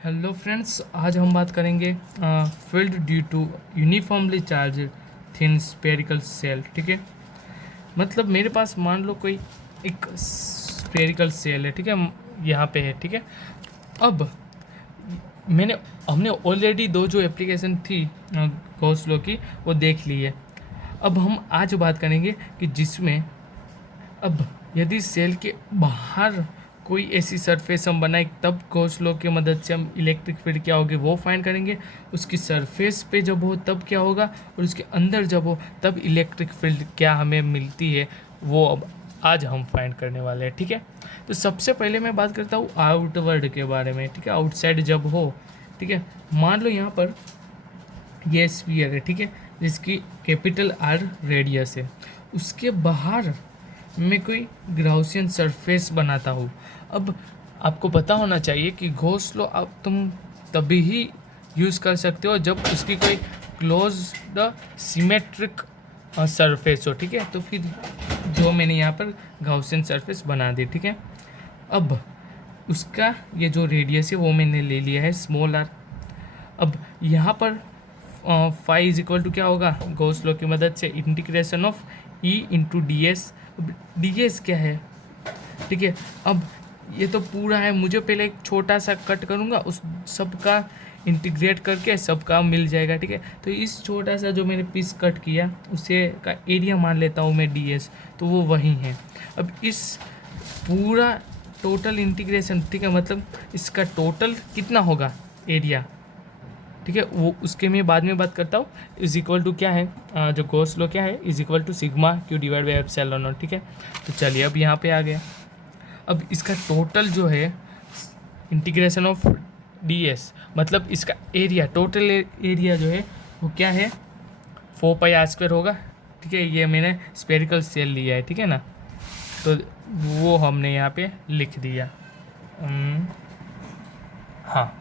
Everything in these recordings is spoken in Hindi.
हेलो फ्रेंड्स, आज हम बात करेंगे field due to uniformly charge thin spherical shell. ठीक है, मतलब मेरे पास मान लो कोई एक स्फेरिकल सेल है। ठीक है, यहाँ पे है। ठीक है, अब मैंने हमने ऑलरेडी दो जो एप्लीकेशन थी गॉस लॉ की वो देख ली है। अब हम आज बात करेंगे कि जिसमें अब यदि सेल के बाहर कोई ऐसी सरफेस हम बनाए तब गॉस लॉ की मदद से हम इलेक्ट्रिक फील्ड क्या होगी वो फाइंड करेंगे। उसकी सरफेस पे जब हो तब क्या होगा और उसके अंदर जब हो तब इलेक्ट्रिक फील्ड क्या हमें मिलती है वो अब आज हम फाइंड करने वाले हैं। ठीक है, तो सबसे पहले मैं बात करता हूँ आउटवर्ड के बारे में। ठीक है, आउटसाइड जब हो, ठीक है, मान लो यहाँ पर ये स्फीयर है। ठीक है, जिसकी कैपिटल आर रेडियस है, उसके बाहर मैं कोई ग्राउसियन सरफेस बनाता हूँ। अब आपको पता होना चाहिए कि गॉस लॉ अब तुम तभी ही यूज़ कर सकते हो जब उसकी कोई क्लोज्ड सिमेट्रिक सरफेस हो। ठीक है, तो फिर जो मैंने यहाँ पर गाउसियन सरफेस बना दी। ठीक है, अब उसका ये जो रेडियस है वो मैंने ले लिया है स्मॉल आर। अब यहाँ पर फाई इज इक्वल टू क्या होगा, गॉस लॉ की मदद से integration of E into D S. D S क्या है? ठीक है, अब ये तो पूरा है, मुझे पहले एक छोटा सा कट करूँगा, उस सब का इंटीग्रेट करके सबका मिल जाएगा। ठीक है, तो इस छोटा सा जो मैंने पीस कट किया उसे का एरिया मान लेता हूँ मैं डी एस, तो वो वही है। अब इस पूरा टोटल इंटीग्रेशन, ठीक है, मतलब इसका टोटल कितना होगा एरिया, ठीक है, वो उसके मैं बाद में बात करता हूँ। इज इक्वल टू क्या है, जो गॉस लॉ क्या है, is equal to sigma Q divide by epsilon naught. ठीक है, तो चलिए अब यहाँ पे आ गया। अब इसका टोटल जो है इंटीग्रेशन ऑफ डी एस, मतलब इसका एरिया, टोटल एरिया जो है वो क्या है, 4πr² होगा। ठीक है, ये मैंने स्पेरिकल सेल लिया है। ठीक है ना, तो वो हमने यहाँ पे लिख दिया। हाँ,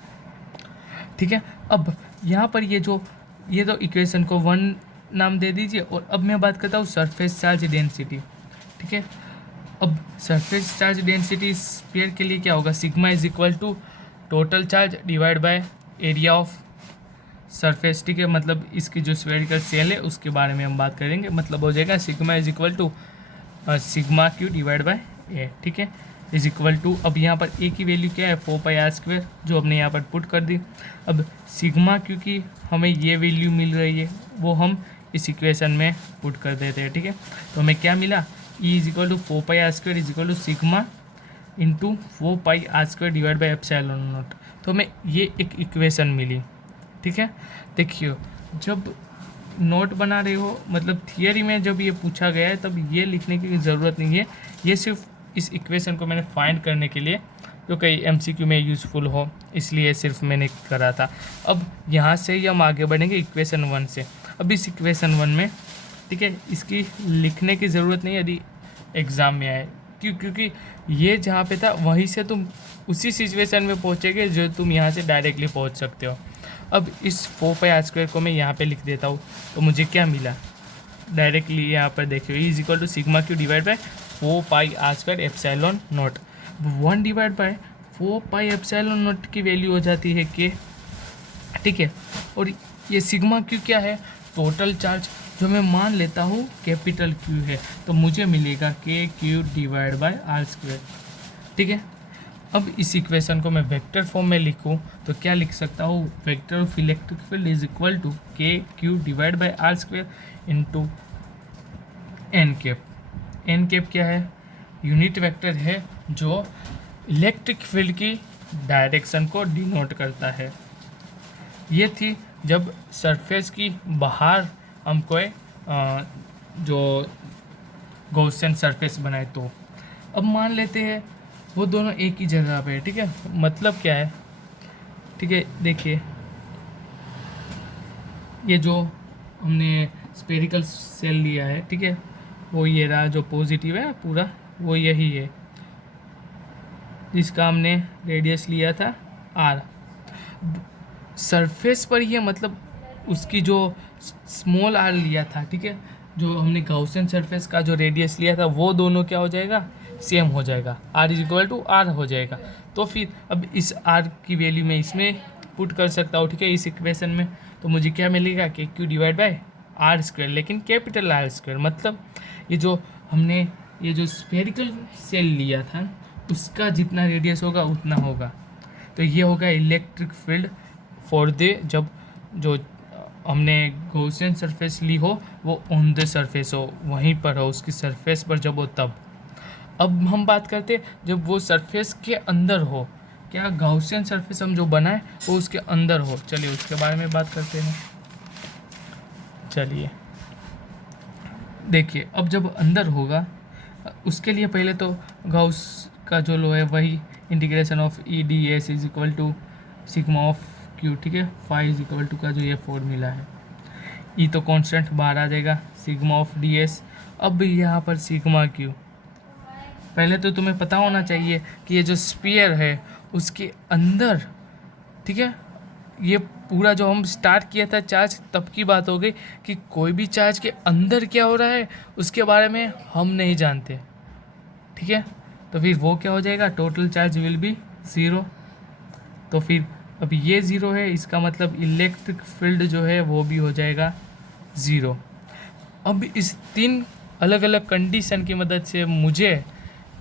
ठीक है, अब यहाँ पर ये तो इक्वेशन को 1 नाम दे दीजिए। और अब मैं बात करता हूँ सरफेस चार्ज डेंसिटी। ठीक है, अब सरफेस चार्ज डेंसिटी स्फीयर के लिए क्या होगा, sigma is equal to total charge divide by area of surface. ठीक है, मतलब इसकी जो स्फेरिकल सेल है उसके बारे में हम बात करेंगे। मतलब हो जाएगा sigma is equal to sigma Q divide by A. ठीक है, इज इक्वल टू, अब यहाँ पर ए की वैल्यू क्या है, 4πr², जो हमने यहाँ पर पुट कर दी। अब सिग्मा क्योंकि हमें ये वैल्यू मिल रही है वो हम इस इक्वेशन में पुट कर देते हैं। ठीक है, तो हमें क्या मिला, E is equal to 4πr² is equal to sigma into 4πr² divide by epsilon naught. तो हमें ये एक इक्वेशन मिली। ठीक है, देखिए जब नोट बना रहे हो, मतलब थियरी में जब ये पूछा गया है तब ये लिखने की ज़रूरत नहीं है, ये सिर्फ इस इक्वेशन को मैंने फाइंड करने के लिए जो कई एमसीक्यू में यूज़फुल हो इसलिए सिर्फ मैंने करा था। अब यहाँ से ही हम आगे बढ़ेंगे इक्वेशन 1 से। अब इस इक्वेशन 1 में, ठीक है, इसकी लिखने की ज़रूरत नहीं यदि एग्ज़ाम में आए, क्योंकि ये जहाँ पे था वहीं से तुम उसी सिचुएशन में पहुँचेगे जो तुम यहाँ से डायरेक्टली पहुँच सकते हो। अब इस 4πr² को मैं यहाँ पे लिख देता हूँ, तो मुझे क्या मिला डायरेक्टली यहाँ पर देखिए, is equal to sigma Q divide by 4πr² epsilon nought. 1 divide by 4π epsilon nought की वैल्यू हो जाती है के। ठीक है, और ये सिग्मा क्यू क्या है, टोटल चार्ज, जो मैं मान लेता हूँ कैपिटल क्यू है, तो मुझे मिलेगा के क्यू डिवाइड बाय r²। ठीक है, अब इस इक्वेशन को मैं वेक्टर फॉर्म में लिखूं तो क्या लिख सकता हूँ, vector of electric field is equal to K Q divide by r² into N cap. N cap क्या है, यूनिट वेक्टर है जो इलेक्ट्रिक फील्ड की डायरेक्शन को डिनोट करता है। ये थी जब सरफेस की बाहर हम कोई जो गॉसियन सरफेस बनाए तो। अब मान लेते हैं वो दोनों एक ही जगह पे है। ठीक है, मतलब क्या है, ठीक है, देखिए ये जो हमने स्पेरिकल सेल लिया है, ठीक है, वो ये रहा जो पॉजिटिव है पूरा, वो यही है जिसका हमने रेडियस लिया था आर। सरफेस पर ये मतलब उसकी जो स्मॉल आर लिया था, ठीक है, जो हमने गाउसियन सरफेस का जो रेडियस लिया था वो दोनों क्या हो जाएगा, सेम हो जाएगा, R is equal to R हो जाएगा। तो फिर अब इस आर की वैल्यू मैं इसमें पुट कर सकता हूँ, ठीक है, इस इक्वेशन में। तो मुझे क्या मिलेगा कि Q divide by R square, लेकिन कैपिटल आर स्क्वायर, मतलब ये जो हमने ये जो स्फेरिकल सेल लिया था उसका जितना रेडियस होगा उतना होगा। तो ये होगा इलेक्ट्रिक फील्ड फॉर द, जब जो हमने गॉसियन सरफेस ली हो वो ऑन द सरफेस हो, वहीं पर हो, उसकी सरफेस पर जब हो तब। अब हम बात करते हैं जब वो सरफेस के अंदर हो, क्या गॉसियन सरफेस हम जो बनाए वो उसके अंदर हो। चलिए उसके बारे में बात करते हैं। चलिए देखिए, अब जब अंदर होगा उसके लिए पहले तो गॉस का जो लो है वही integration of E D S is equal to sigma of Q, ठीक है, फाई इज इक्वल टू का जो ये फॉर्मूला है, ई तो कांस्टेंट बाहर आ जाएगा, सिग्मा ऑफ डी एस। अब यहाँ पर सिग्मा क्यू, पहले तो तुम्हें पता होना चाहिए कि ये जो स्फीयर है उसके अंदर, ठीक है, ये पूरा जो हम स्टार्ट किया था चार्ज तब की बात हो गई कि कोई भी चार्ज के अंदर क्या हो रहा है उसके बारे में हम नहीं जानते, ठीक है। तो फिर वो क्या हो जाएगा, total charge will be zero. तो फिर अब ये ज़ीरो है, इसका मतलब इलेक्ट्रिक फील्ड जो है वो भी हो जाएगा ज़ीरो। अब इस 3 अलग अलग कंडीशन की मदद से मुझे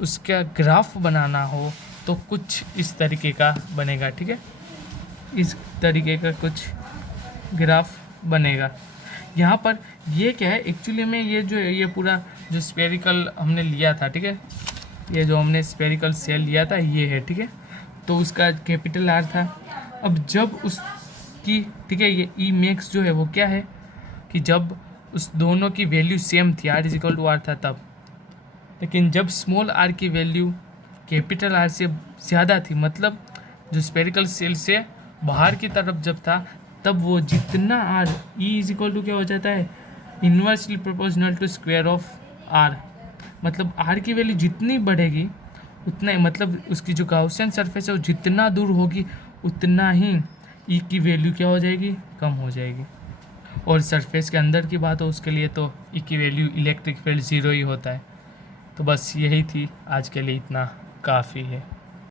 उसका ग्राफ बनाना हो तो कुछ इस तरीके का बनेगा, ठीक है, इस तरीके का कुछ ग्राफ बनेगा। यहाँ पर ये क्या है एक्चुअली में, ये जो है ये पूरा जो स्फेरिकल हमने लिया था, ठीक है, ये जो हमने स्फेरिकल सेल लिया था ये है, ठीक है, तो उसका कैपिटल आर था। अब जब उसकी, ठीक है, ये ई मैक्स जो है वो क्या है कि जब उस दोनों की वैल्यू सेम थी, R is equal to R था तब, लेकिन जब स्मॉल आर की वैल्यू कैपिटल आर से ज़्यादा थी, मतलब जो स्फेरिकल सेल से बाहर की तरफ जब था, तब वो जितना R, E is equal to क्या हो जाता है, inversely proportional to square of R, मतलब आर की वैल्यू जितनी बढ़ेगी उतना ही, मतलब उसकी जो गॉसियन सरफेस है वो जितना दूर होगी उतना ही ई की वैल्यू क्या हो जाएगी, कम हो जाएगी। और सरफेस के अंदर की बात हो उसके लिए तो ई की वैल्यू इलेक्ट्रिक फील्ड ज़ीरो ही होता है। तो बस यही थी आज के लिए, इतना काफ़ी है।